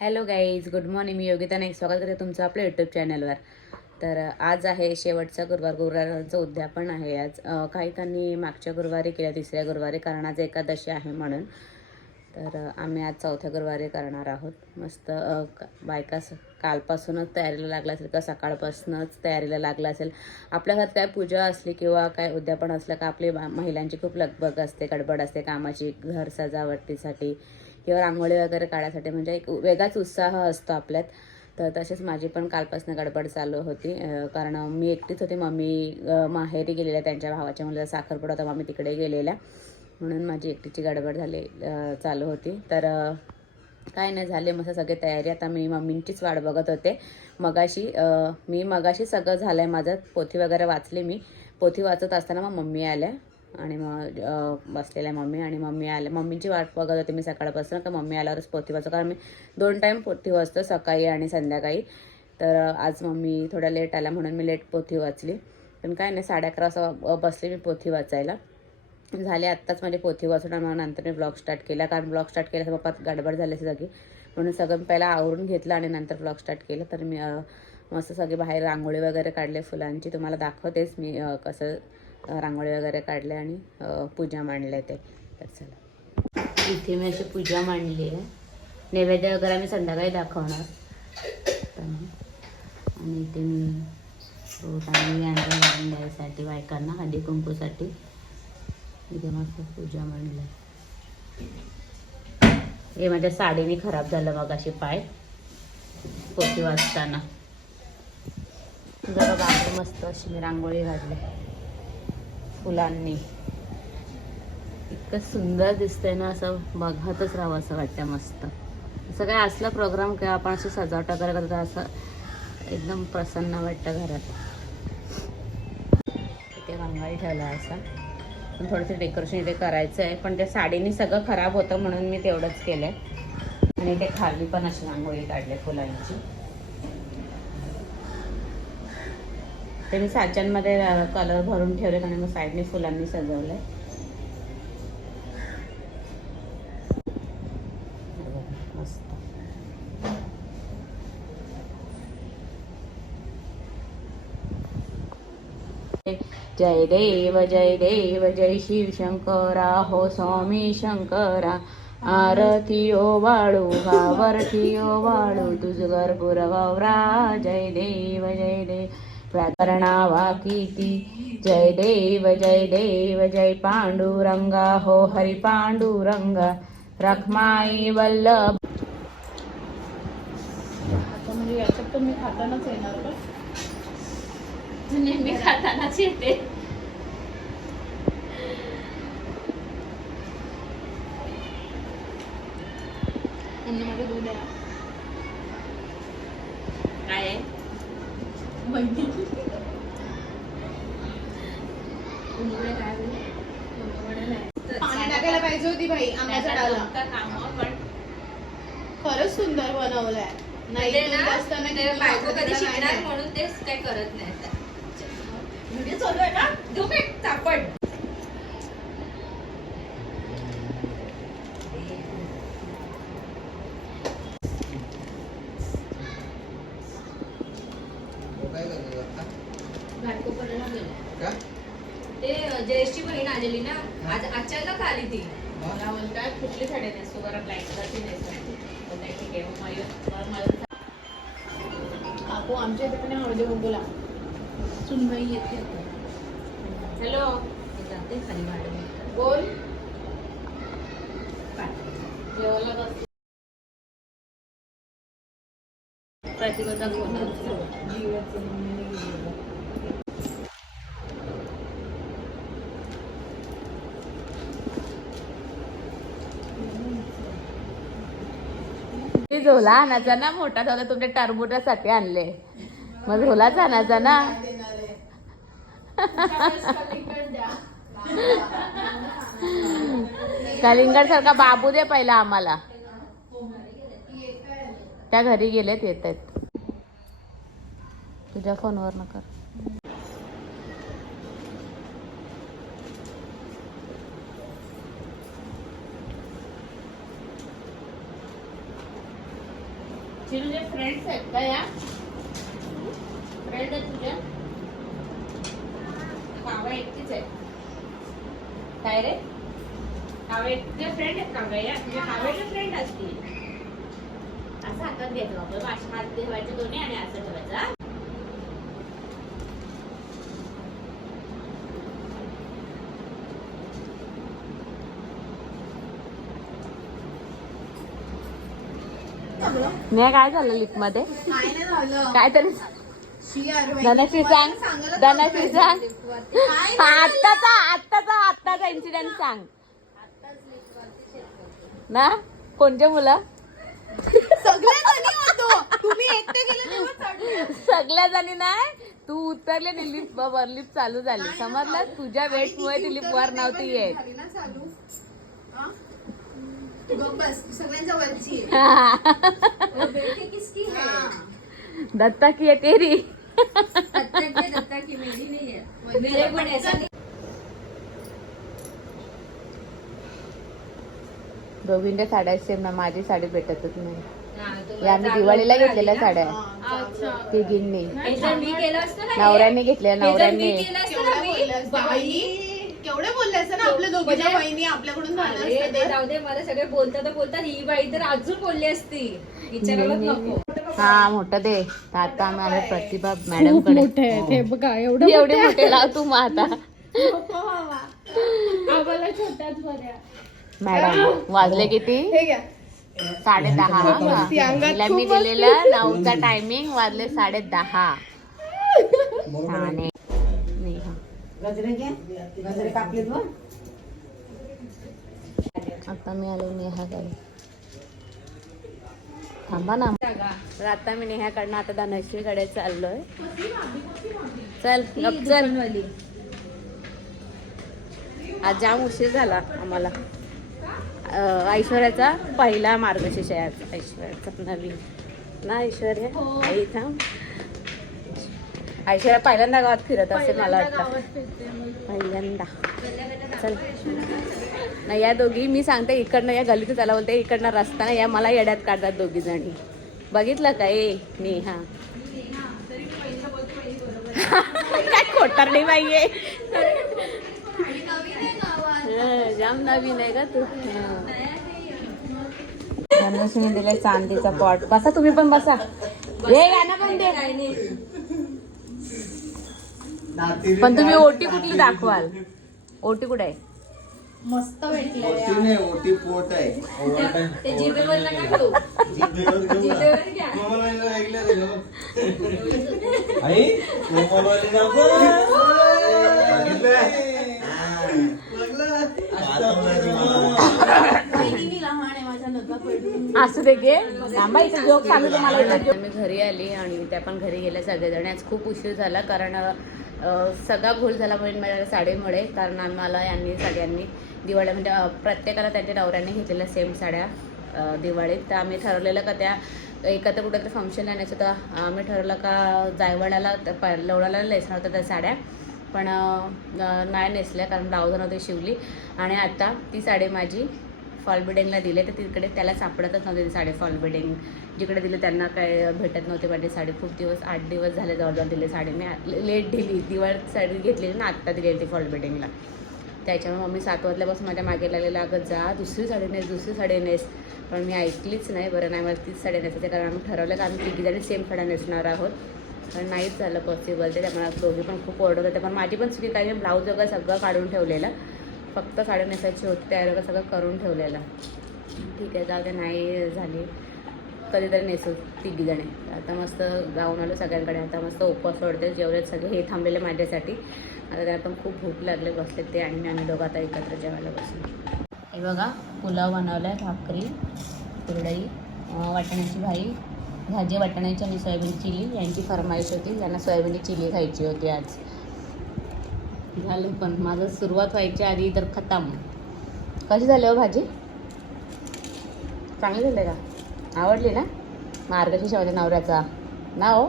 Hello guys good morning. मी योगिता नाईक. स्वागत करते तुमचं आपल्या यूट्यूब चॅनलवर. तर आज आहे शेवटचा गुरुवार. गुरुवाराचं उद्यापन आहे आज. अ, काही त्यांनी मागच्या गुरुवारी केल्या तिसऱ्या गुरुवारी कारण आज एकादशी आहे म्हणून. तर आम्ही आज चौथ्या गुरुवारी करणार आहोत. मस्त बायका कालपासूनच तयारीला लागला असेल किंवा सकाळपासूनच तयारीला लागला असेल. आपल्या घरात काय पूजा असली किंवा काय उद्यापन असलं का आपली महिलांची खूप लगबग असते गडबड असते कामाची घर सजावटीसाठी. किंवा रांगोळी वगैरे काढायसाठी. म्हणजे एक वेगळाच उत्साह असतो आपल्यात. तर तसेच माझी पण कालपासून गडबड चालू होती. कारण मी एकटीच होती. मम्मी माहेरी गेलेल्या त्यांच्या भावाच्या मुलाला साखरपुडा होता मम्मी तिकडे गेलेल्या. म्हणून माझी एकटीची गडबड झाली चालू होती. तर काय नाही झाले मस्त सगळे तयारी. आता मी मम्मींचीच वाट बघत होते. मगाशी मी मगाशी सगळं झालं आहे माझं. पोथी वगैरे वाचली मी. पोथी वाचत असताना मग मम्मी आल्या. आणि मग बसलेल्या मम्मी आणि मम्मी आल्या. मम्मीची वाट बघत होते मी सकाळपासून. का मम्मी आल्यावरच पोथी वाचतो कारण मी दोन टाईम पोथी वाचतो सकाळी आणि संध्याकाळी. तर आज मम्मी थोड्या लेट आल्या म्हणून मी लेट पोथी वाचली. पण काय नाही साडे अकरा वाजता बसली मी पोथी वाचायला. झाले आत्ताच माझी पोथी वाचून आणि मग नंतर मी ब्लॉग स्टार्ट केला. कारण ब्लॉग स्टार्ट केला तर बाबा गडबड झाली सगळी. म्हणून सगळं पहिला आवरून घेतलं आणि नंतर ब्लॉग स्टार्ट केलं. तर मी मस्त सगळी बाहेर रांगोळी वगैरे काढले फुलांची. तुम्हाला दाखवतेच मी कसं रांगोळी वगैरे काढल्या आणि पूजा मांडल्या ते. तर चला इथे मी अशी पूजा मांडली आहे. नैवेद्य वगैरे मी संध्याकाळी दाखवणार. आणि इथे मी आणि द्यायसाठी बायकांना हळदी कुंकूसाठी इथे मस्त पूजा मांडली. हे माझ्या साडीने खराब झालं मग अशी पाय. पोती वाजताना. जरा बाहेर मस्त अशी मी रांगोळी काढली. फुलांनी. इतकं सुंदर दिसतंय ना असं बघतच राहावं असं वाटतं मस्त. असं काय असला प्रोग्राम किंवा आपण अशी सजावट वगैरे करतो असं एकदम प्रसन्न वाटतं घरात. इथे रांगोळी ठेवला असा. पण थोडंसं डेकोरेशन इथे करायचं आहे. पण त्या साडीने सगळं खराब होतं म्हणून मी तेवढंच केलं आहे आणि ते खाली पण अशी रांगोळी काढली फुलांची. ते मी साच्यांमध्ये कलर भरून ठेवले आणि मग साईडने फुलांनी सजवलंय. जय देव जय देव जय शिव शंकरा हो स्वामी शंकरा. आरतीयो वाळू गावरतीयो वाळू तुझ गर्भुर वावरा. जय देव जय देव. व्याकरणा किती जय देव जय देव जय पांडुरंगा। हो हरी पांडुरंगा। रखमाई वल्लभ। आता म्हणजे याच्यात तर मी खातानाच येणार का नेहमी खातानाच येते अन्नमध्ये दूध आहे काय आहे माहिती उन्हाळे काय बोलले? उन्हाळे नाही. पाणी टाकायला पाहिजे होती बाई आंब्याच्या झाडाला खरंच सुंदर बनवलंय. नाही म्हणजे बायको कधी शिकणार. म्हणून तेच काय करत नाही. व्हिडिओ चालू आहे एक. ते जयेशची बहीण आलेली ना आज अचानक आली ती. मला बोलतात कुठली साडी नेसतो बरं ब्लॅक कलरची बोलते, ठीक आहे. मग मयूर काकू आमच्या इथे पण हळदी कुंकूला. सुनबाई येते. हॅलो जाते खाली मॅडम बोल. जेवायला बस. प्रतिभाचा फोन झोला आणायचा ना मोठा झाला तुमच्या टरबुटासाठी आणले. मग झोलाच आणायचा ना. कलिंगड सारखा बाबू दे पहिला आम्हाला. त्या घरी गेलेत येत आहेत तुझ्या फोनवर न कर. नका तुझे फ्रेंड्स आहेत का या? फ्रेंड आहेत तुझ्या? काव्या एकटीच आहे. काय रे? काव्या तुझ्या फ्रेंड आहेत काव्या या? तुझ्या काव्याच्या फ्रेंड असतील. असं हातात घ्यायचं बाबा अशा हात ठेवायचे दोन्ही आणि असं ठेवायचं हा? नाही काय झालं लिफ्टमध्ये काय तरी. धनश्री सांग. धनश्री सांग. आत्ताचा आत्ताचा आत्ताचा इन्सिडेंट सांग. ना? कोणते मुलं. सगळ्या जणी नाही. तू उतरले आणि लिफ्ट वर लिफ्ट चालू झाली. समजलं? तुझ्या वेट मुळे ती लिफ्ट वर नव्हती येत. सगळ्यांच्या वरची आहे. बेटी किसकी. दत्ता की आहे तेरी? दत्ता की दत्ता की मेरी नहीं है मेरे पण ऐसा नहीं दोघींच्या साड्या सेम ना माझी साडी भेटतच नाही. हा, तो या आम्ही जागा दिवाळीला घेतलेल्या साड्या हा, अच्छा. तिघींनी जर मी केलं असतं ना नवऱ्याने घेतल्या मी नवऱ्याने. असतं ना आपल्या दोघीच्या म्हणजे- बहिणी आपल्याकडून झालं अरे असतं ते तर. जाऊ दे मला सगळे बोलता तर बोलता ही बाई तर अजून बोलली असती. विचारायलाच नको. हा मोठं दे. तर आता आम्ही आलो प्रतिभा मॅडमकडे. हे बघा एवढे मोठे लाव तू मग आता. आम्हाला छोट्याच बऱ्या. मॅडम वाजले किती? हे घ्या. साडे दहा मस्ती, अंगात तिला खूप मी. दिलेलं नऊचा टायमिंग वाजले साडे दहा. छान आहे. नेहा. आता मी आले नेहाकडे. थांबा ना. तर आता मी नेहाकडनं आता धनश्रीकडे चाललोय. चल गप चल. आज जाम उशीर झाला आम्हाला. ऐश्वर्याचा पहिला मार्गशीर्ष आहे आज ऐश्वर्याचा नवीन. ना ऐश्वर्या? आई थांब. ऐश्वर्या पहिल्यांदा गावात फिरत असेल मला वाटतं. पहिल्यांदा. चल. नाही या दोघी मी सांगते इकडनं या गलीतून त्याला बोलते इकडनं रस्ता नाही या मला येड्यात काढतात दोघी जणी. बघितलं का? ए नेहा काय खोटारडी बाई आहे? हं, जाम नवीन आहे का तू. चांदीचा पॉट. बसा तुम्ही पण बसा. हे गाणं पण दे. पण तुम्ही ओटी कुठली दाखवाल? ओटी कुठे आहे? मस्त भेटले ओटी नाही ओटी पोट आहे. ते जिभेवर नका ठेवू. जिभेवर घ्या. आई कोमलवाली नको. बहिणी मी लहान आहे माझ्या नका पडून असं दे गे. थांबा इथे जोक सांगू तुम्हाला इथे जोक. मी घरी आली आणि त्या पण घरी गेल्या. सगळेजण आज खूप उशीर झाला कारण अं, सगळा घोळ झाला म्हणून माझ्या साडीमुळे कारण आम्हाला यांनी सगळ्यांनी दिवाळी म्हणजे प्रत्येकाला त्यांच्या नवऱ्याने घेतलेल्या सेम साड्या दिवाळीत. तर आम्ही ठरवलेलं का त्या एकत्र कुठं फंक्शन येण्याचं तर आम्ही ठरवलं का जायवाड्याला प- लवडाला नेसणार होत्या त्या साड्या. पण नाही नेसल्या कारण ब्लाऊज नव्हती शिवली. आणि आता ती साडी माझी फॉलबिडिंगला दिले तर तिकडे त्याला सापडतच नव्हते ते साडी फॉल जिकडे दिले त्यांना काय भेटत नव्हते माझी साडी खूप दिवस आठ दिवस झाले जवळजवळ दिले साडी. मी लेट दिली. दिवाळ साडी घेतलेली ना आत्ता दिली ती फॉलबिडिंगला त्याच्यामुळे मम्मी सात वाजल्यापासून माझ्या मागे लागलेला अगं जा दुसरी साडी नेस दुसरी साडी नेस. पण मी ऐकलीच नाही बरं नाही मला तीच साडी नेसायचं कारण आम्ही ठरवलं की आम्ही तिघीजणी सेम साड्या नेसणार आहोत. पण नाहीच झालं पॉसिबल ते. त्यामुळे दोघी पण खूप ओरडत होते. पण माझी पण चुकी काही ब्लाऊज वगैरे सगळं काढून ठेवलेलं. फक्त साडी नेसायची होती त्या वगैरे सगळं करून ठेवलेलं. ठीक आहे जाऊ ते नाही झाली. कधीतरी नेसू तिघी जणे. आता मस्त गाऊन आलो सगळ्यांकडे. आता मस्त उपवास सोडते जेवलेत सगळे. हे थांबलेले माझ्यासाठी. आता त्यांना पण खूप भूक लागले बसले ते आणि आम्ही दोघं आता एकत्र जेवायला बसलो. हे बघा पुलाव बनवला आहे भाकरी कुरडई वाटण्याची वाटाण्याची भाजी भाजी वाटाण्याची आणि सोयाबीन चिली. यांची फरमाईश होती. ज्यांना सोयाबीन चिली खायची होती आज. झालं पण माझं सुरुवात व्हायच्या आधी तर खतम. कशी झाली हो भाजी? चांगली झाली का? आवडली ना? मार्गशीर्ष माझ्या नवऱ्याचा. ना हो?